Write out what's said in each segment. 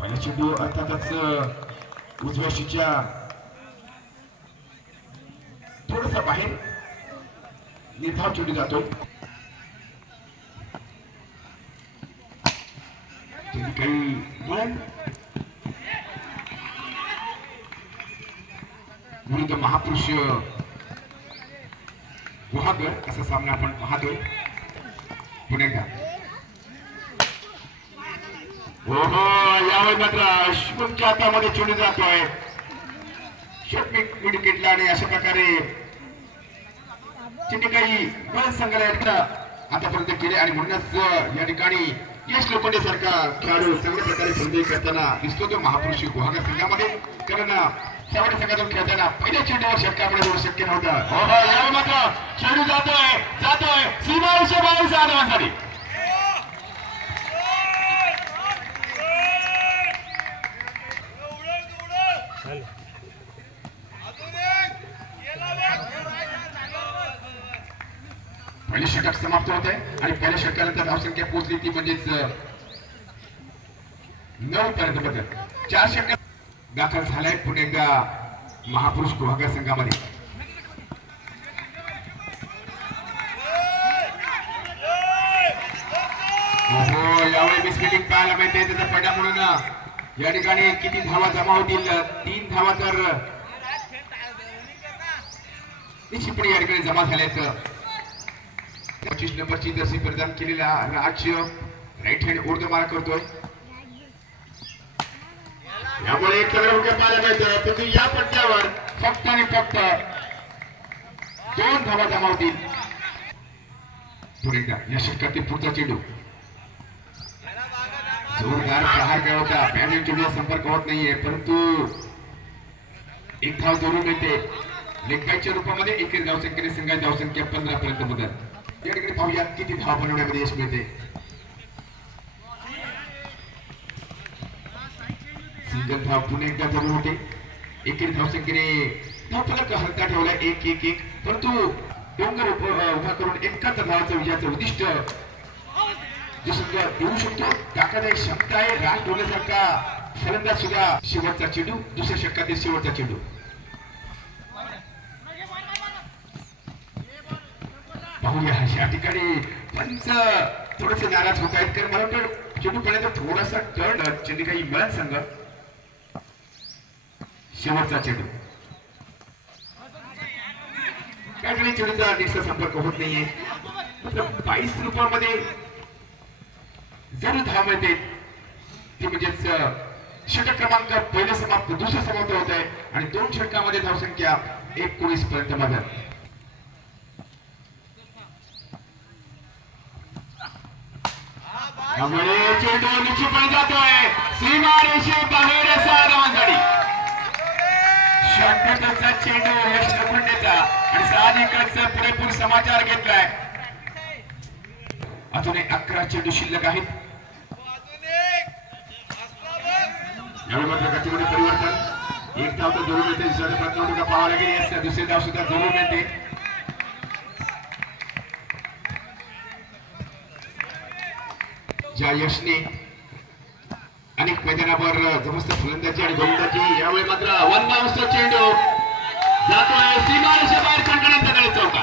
पहिला चेंडू अर्थातच अं, उजव्या शीच्या थोडस बाहेर निर्धाव चेंडू जातो काही वळण विरुद्ध महापुरुष गुहागर असा सामना आपण पाहतोय पुन्हा एकदा ओहो यावेळी मात्र शुभमच्या हातामध्ये चेंडू जातोय. शॉटमिक विकेटला आणि अशा प्रकारे काही बरेच संघाला आतापर्यंत केले आणि म्हणूनच या ठिकाणी यश लोखंडे सारखा खेळाडू चांगल्या प्रकारे संधी करताना दिसतो तो महापुरुषी गुहागर संघामध्ये. कारण सावडे संघातून खेळताना पहिल्या चेंडूवर षटकार पडणं शक्य नव्हतं. हो यावेळी मात्र चेंडू जातोय जातोय. सीमा विषय बाहेर सहा धावांसाठी पहिले षटक समाप्त होत आहे आणि पहिल्या षटकानंतर धावसंख्या पोहोचली ती म्हणजेच नऊ पर्यंत बदल चार षटक दाखल झालाय पुन्हा एकदा महापुरुष गुहागर संघामध्ये. ओहो यावेळी मिसमिटिंग पाहायला मिळते. त्याचा पडा म्हणून या ठिकाणी किती धावा जमा होतील? तीन धावा तर निश्चितपणे या ठिकाणी जमा झाल्यात. पच्चीस नंबरची जशी प्रदान केलेला राज राईट हँड उर्द मारा करतोय. यामुळे एक सगळं उद्या मिळतं परंतु या पट्ट्यावर फक्त आणि फक्त दोन धावा जमावतील पुढे या षटकातील पुढचा चेंडू. जोरदार प्रहार काय होता? बॅटिंग चेंडूला संपर्क होत नाहीये. परंतु एक धाव जरूर मिळते. लेखाच्या रूपामध्ये एकच धावसंख्येने संघात धावसंख्या पंधरा पर्यंत बदल. या पाहूया किती धाव बनवण्यामध्ये यश मिळते? सिंगल धाव पुन्हा एकदा जरूर होते. एकेरी धावसंख्येने धावफलक हलका ठेवला एक एक एक. परंतु डोंगर उभा करून एकाच धावाचं विजयाचं उद्दिष्ट जो संघ येऊ शकतो. ताकद एक शब्द आहे राज डोल्यासारखा फलंदाज सुद्धा शेवटचा चेंडू दुसऱ्या षटकातील शेवटचा चेंडू. पाहूया. अशा ठिकाणी पंच थोडेसे नाराज होत आहेत. कारण मला वाटतं चेंडू पडण्याचा थोडासा टर्न चेंडू काही मिळाल संघ शेवटचा चेंडू. या ठिकाणी चेंडूचा नीटचा संपर्क होत नाहीये. मात्र बाईस रुपयामध्ये जर धाव मिळते. ते म्हणजेच षटक क्रमांक पहिले समाप्त दुसरा समाप्त होत आहे. आणि दोन षटकामध्ये धावसंख्या एकोणीस पर्यंत बदल त्यामुळे चेंडू निश्चितपणे जातोय. सीमा बाहेर असा धावांसाठी. शॉर्टकटचा चेंडू यश लोखंडेचा आणि साहजिकच पुरेपूर समाचार घेतलाय. अजून एक अकरा चेंडू शिल्लक आहेत. यावेळी मात्र गतीमध्ये परिवर्तन. एक धाव तर जरूर मिळते दुसऱ्या प्रयत्न का दुसरी धाव सुद्धा जरूर मिळते ज्या यशने अनेक मैदानावर जबरदस्त फलंदाजी आणि गोलंदाजी यावेळी मात्र वन बाउन्सचा चेंडू जातोय सीमारेषा बाहेर कंकणांचा गणित चौका.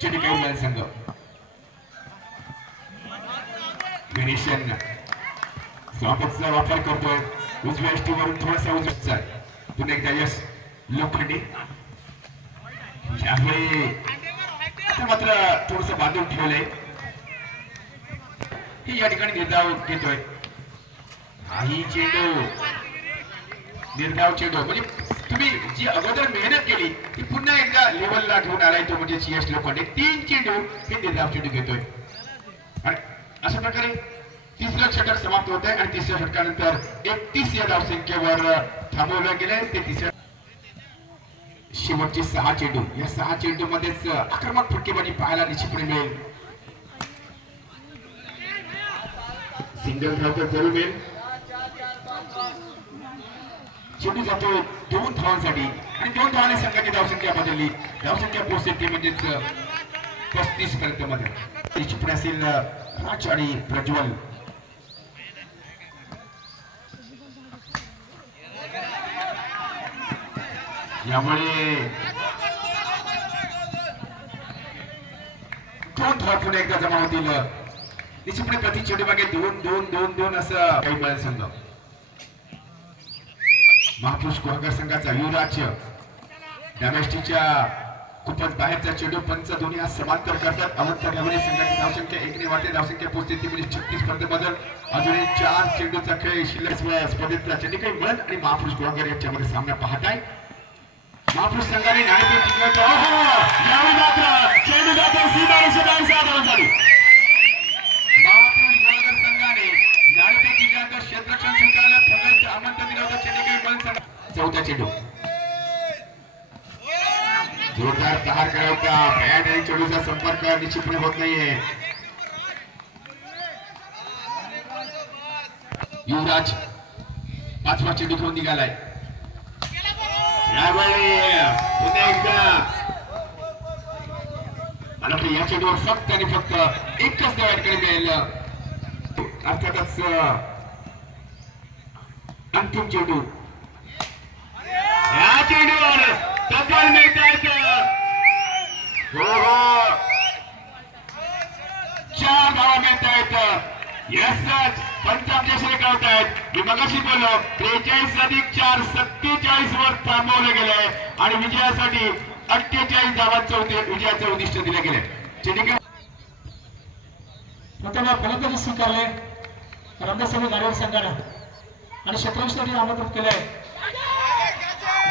चेंडू घेऊन संघ. गणेशन. स्वागतचा वापर करतोय. उजव्या एसटीवरून थोडासा उजव्याचा पुन्हा एकदा यश लोखंडे. यावेळी ते मात्र थोडस बांधून ठेवलंय. ही या ठिकाणी निर्धाव घेतोय. काही चेंडू. निर्धाव चेंडू. म्हणजे तुम्ही जी अगोदर मेहनत केली ती पुन्हा एकदा लेवलला ठेवून आलाय तो म्हणजे यश लोखंडे. तीन चेंडू हे निर्धाव चेंडू घेतोय. आणि अशा प्रकारे तिसरं षटक समाप्त होत आहे आणि तिसऱ्या षटकानंतर एकतीस या धावसंख्येवर थांबवलं गेलंय. ते तिसऱ्या शेवटचे सहा चेंडू. या सहा चेंडू मध्येच आक्रमक फटकेबाजी पाहायला निश्चितपणे मिळेल. सिंगल धाव तर जरूर मिळेल. चेंडू जातो दोन धावांसाठी. आणि दोन धावाने संघाची धावसंख्या बदलली. धावसंख्या पोहोचते ते म्हणजेच पस्तीस पर्यंत मध्ये. निश्चितपणे असेल राज आणि प्रज्वल. यामुळे दोन धावा एकदा जमा होतील निश्चितपणे प्रति चेंडू मागे दोन दोन दोन दोन असं काही मिळेल संघ महापुरुष गुहागर संघाचा युवराज्य डॅमेस्टीच्या खूपच बाहेरचा चेंडू पंच दोन्ही हा समांतर करतात. अवंत नवरे संघाची धावसंख्या एकने वाटे धावसंख्या पोहोचते. ती म्हणजे छत्तीस पर्यंत बदल. अजूनही चार चेंडूचा खेळ शिल्लक या स्पर्धेतला चेंडू मिळत आणि महापुरुष गुहागर यांच्यामध्ये सामना पाहत आहे महापुरुष संघाने नाणेफेक जिंकलं तर ओहो, साधारण झाली महापुरुष गुहागर संघाने नाणेफेक जिंकल्यानंतर क्षेत्ररक्षण स्वीकारलं फलंदाज चौथा चेंडू जोरदार प्रहार करायचा बॅट आणि चेंडूचा संपर्क निश्चितपणे होत नाहीये. युवराज पाचवा चेंडू घेऊन निघालाय. यावेळी पुन्हा एकदा मला वाटतं या चेंडूवर फक्त आणि फक्त एकच धावाकडे मिळेल. अर्थातच अंतिम चेंडू. या चेंडूवर तब्बल मिळत आहेत हो हो चार धावा मिळत आहेत यस पंचाब केसरी कळत आहेत. मी मगाशी बोललो त्रेचाळीस अधिक चार सत्तेचाळीस वर थांबवलं गेलंय आणि विजयासाठी अठ्ठेचाळीस धावांचं उद्दे- विजयाचं उद्दिष्ट दिलं गेलंय प्रथम फलंदाजी स्वीकारले रंगसभा गाडीवर संघानं आणि शतरंजसाठी आमंत्रित केलंय.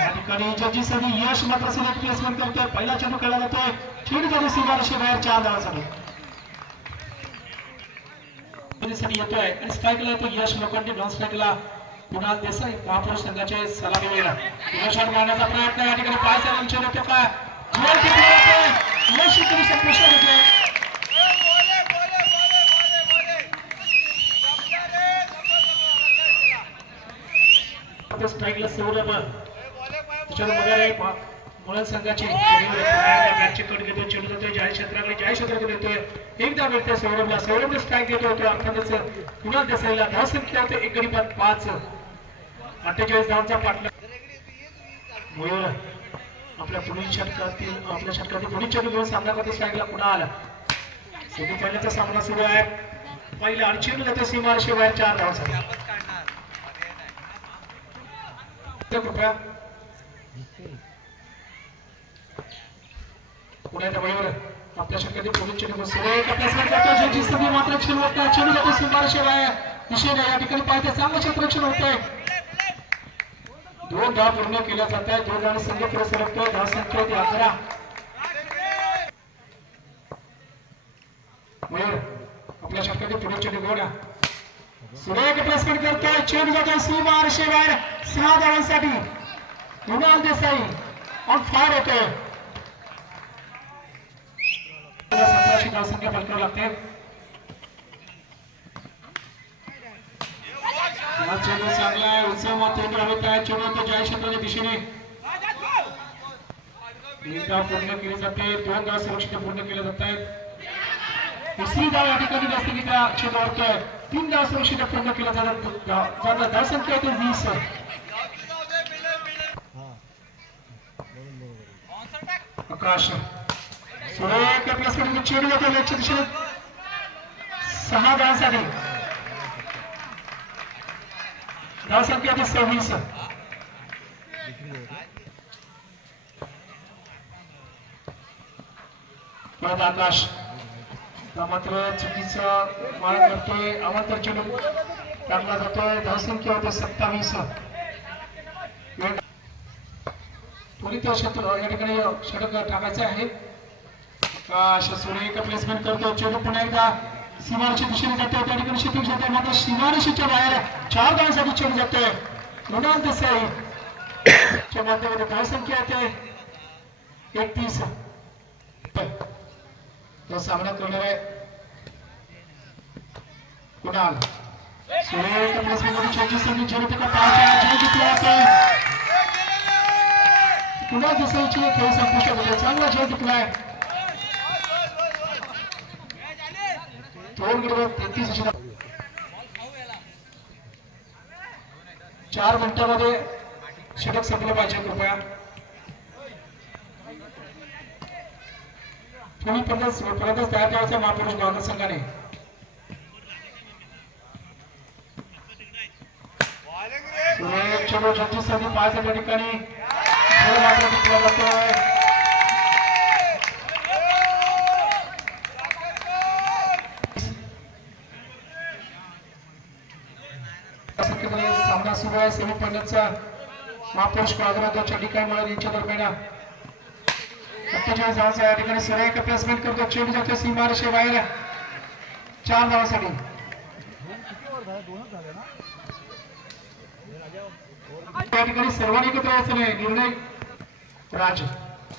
या ठिकाणी जजीसाठी यश मात्र सिलेक्ट प्लेसमेंट करतोय. पहिला चेंडू खेळला जातोय. चेंडू स्वीकार अशी बाहेर चार धावासाठी साठी येतोय. आणि स्ट्राईकला येतो. यश लोखंडे नॉन स्ट्राईकला कुणाल देसाई महापुरुष संघाचे सलामी वेळा पुन्हा शॉट मारण्याचा प्रयत्न या ठिकाणी पाहायचा लंचन होतो. का गोल किती होतोय यश इकडे संपुष्ट होते स्ट्राईकला सौरभ त्याच्यावर वगैरे मुळा संघाची कट घेतो चेंडू जातोय जाहीर क्षेत्राकडे जाहीर क्षेत्राकडे येतोय एकदा मिळते सौरभला. सौरभ स्ट्राईक देतो होतो. अर्थातच कुणाल देसाईला धाव संख्या होते. एक गडी पाच. अठ्ठेचाळीस धावांचा पाठला मयूर आपल्या पुढील षटकातील आपल्या षटकातील पुढील चेंडू घेऊन सामना करतो स्ट्राईकला पुन्हा आला. सेमी फायनलचा सामना सुरू आहे. पहिल्या अडचण जाते सीमारेषे बाहेर. चार धावांसाठी. कृपया आपल्या शक्यते पोलीस चेंडू आपल्या सरकारच्या जजी सभी मात्र चेंडू जातो दिशेने या ठिकाणी पाहते चांगलं क्षेत्ररक्षण होतंय. दोन धाव पूर्ण केल्या जात दोन धाव संघ पुढे सरकतोय. धाव संख्या होती अकरा. मयूर आपल्या शक्यते पुढे चेंडू घेऊन सुरेख प्लेसमेंट करतोय. चेंडू जातोय. सीमा बाहेर सहा धावांसाठी देसाई. ऑन फायर होतोय. लागते हा। चेंडू चांगला आहे उत्सव मात्र होत आहे चेंडू होतो जय क्षेत्राच्या दिशेने एक धाव पूर्ण केली जाते दोन धाव सुरक्षित पूर्ण केले जात आहेत दुसरी धाव या ठिकाणी जास्त की त्या चेंडूवरतोय तीन धाव सुरक्षित पूर्ण केल्या जातात जातात धाव संख्या होते वीस आकाश। सुरेख प्लेसमेंट चेंडू जातो लेगच्या दिशेने सहा धावांसाठी धाव संख्या होती सव्वीस परत आकाश मात्र चुकीचं मार करतोय अवंतर चेंडू टाकला जातोय धावसंख्या होते सत्तावीस त्वरित क्षेत्र या ठिकाणी षटक टाकायचं आहे आकाश सुरेख प्लेसमेंट करतो. चेंडू पुन्हा एकदा सीमारेषी दिशेने जातोय. त्या ठिकाणी शिपिंग जाते मात्र सीमारेषीच्या बाहेर चार धावांसाठी चेंडू जातोय. मृणाल देसाई च्या माध्यमातून धावसंख्या येते. एकतीस. सामना करणार आहे. कुणाल? कुणाल देसाईची खेळ संपुष्ट चांगला खेळ जिंकलाय. दोन गडी तेहतीस अशी. चार मिनिटांमध्ये षटक संपलं पाहिजे कृपया. तुम्ही परत परतच तयार ठेवायचा महापुरुष गावकर संघाने. चलो जगदीशसाठी पाच या ठिकाणी. जातोय. सामना सेमीफायनलचा महापुरुष बाजारात ठिकाणी यांच्या दरम्यान. अठ्ठेचाळीस धावांचा या ठिकाणी प्लेसमेंट करतो. चेंडू जातो सीमा बाहेर चार धावांसाठी. त्या ठिकाणी सर्वांनी एकत्र यायचं नाही. निर्णय राज.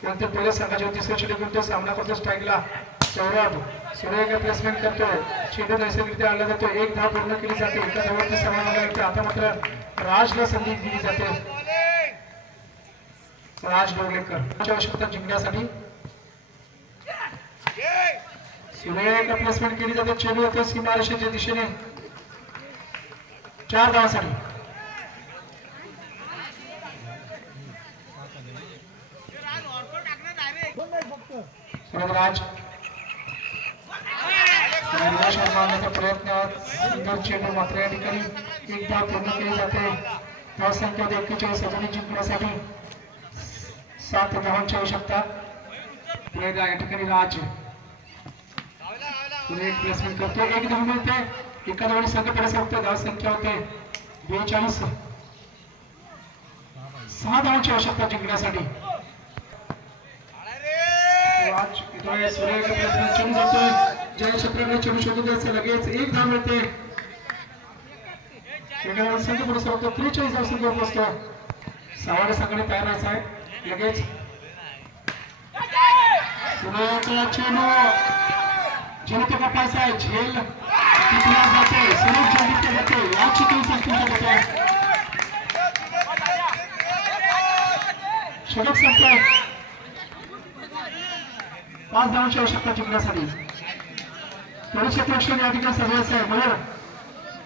नंतर पहिल्या संघाच्या तिसऱ्या चेंडू सामना करतो स्ट्राईकला सौरभ सूर्य एक प्लेसमेंट करतो चेंडू नैसर्गिकरित्या आणला जातो एक धाव पूर्ण केली जाते. एका धावावरती समाधान आता मात्र राजला संधी दिली जाते. राज डोंगरेकर आवश्यकता जिंकण्यासाठी. सूर्य प्लेसमेंट केली जाते. चेंडू येतो सीमारेषेच्या दिशेने. चार धावासाठी. राज. निराश मारण्याचा प्रयत्न सुंदर चेंडू मात्र या ठिकाणी एक धाव पूर्ण केली जाते. धाव संख्या एक्केचाळीस जिंकण्यासाठी सात धावांची आवश्यकता. या ठिकाणी राज. एक प्लेसमेंट करतो एक धाव मिळते. एका धावाने संघ पुढे सरकतो धाव संख्या होते. बेचाळीस. सहा धावांची आवश्यकता जिंकण्यासाठी. राज सूर्य एक प्लेसमेंट चेंडू जातोय जय छत्रपती चेंडू शोधून लगेच एक धाव मिळते एका धावाने संघ पुढे सरकतो त्रेचाळीस धाव संघ पोहोचतो सहाव्या संघाने तयार आहे लगेच. चेंडू झेल तो कापायचा आहे? झेल. टिकला जाते. सुरेश झेल जाते. याची जाते. षटक पाच धावांची आवश्यकता जिंकण्यासाठी. परीक्षेत लक्ष या ठिकाणी सजवायचं आहे बरोबर?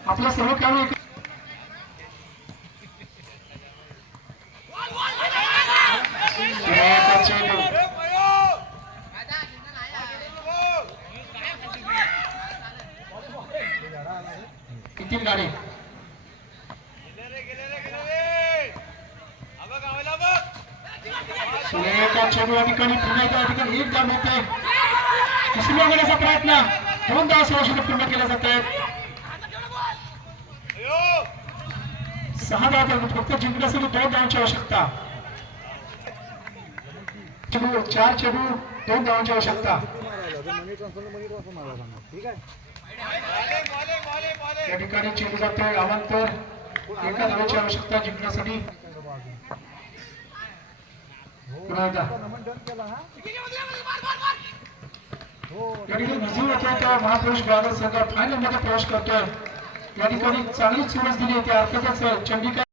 आपलं सर्व काम किती गाडी? या ठिकाणी पुन्हा या ठिकाणी एक धाव मिळते दुसऱ्या घेण्याचा प्रयत्न दोन धाव सवशेने पूर्ण केले जात. आहेत सहा धाव फक्त जिंकण्यासाठी दोन धावांची आवश्यकता. चेंडू चार चेडू दोन धावांची आवश्यकता. ठीक आहे या ठिकाणी चेडू जातोय अवंतर एका धावाची आवश्यकता जिंकण्यासाठी. पुन्हा एकदा नमन डन केला हा हो या ठिकाणी विजयी होते त्या महापुरुष बाजार संघ फायनलमध्ये प्रवेश करतोय. या ठिकाणी चांगली चुरस दिली होती अर्थातच चंडिका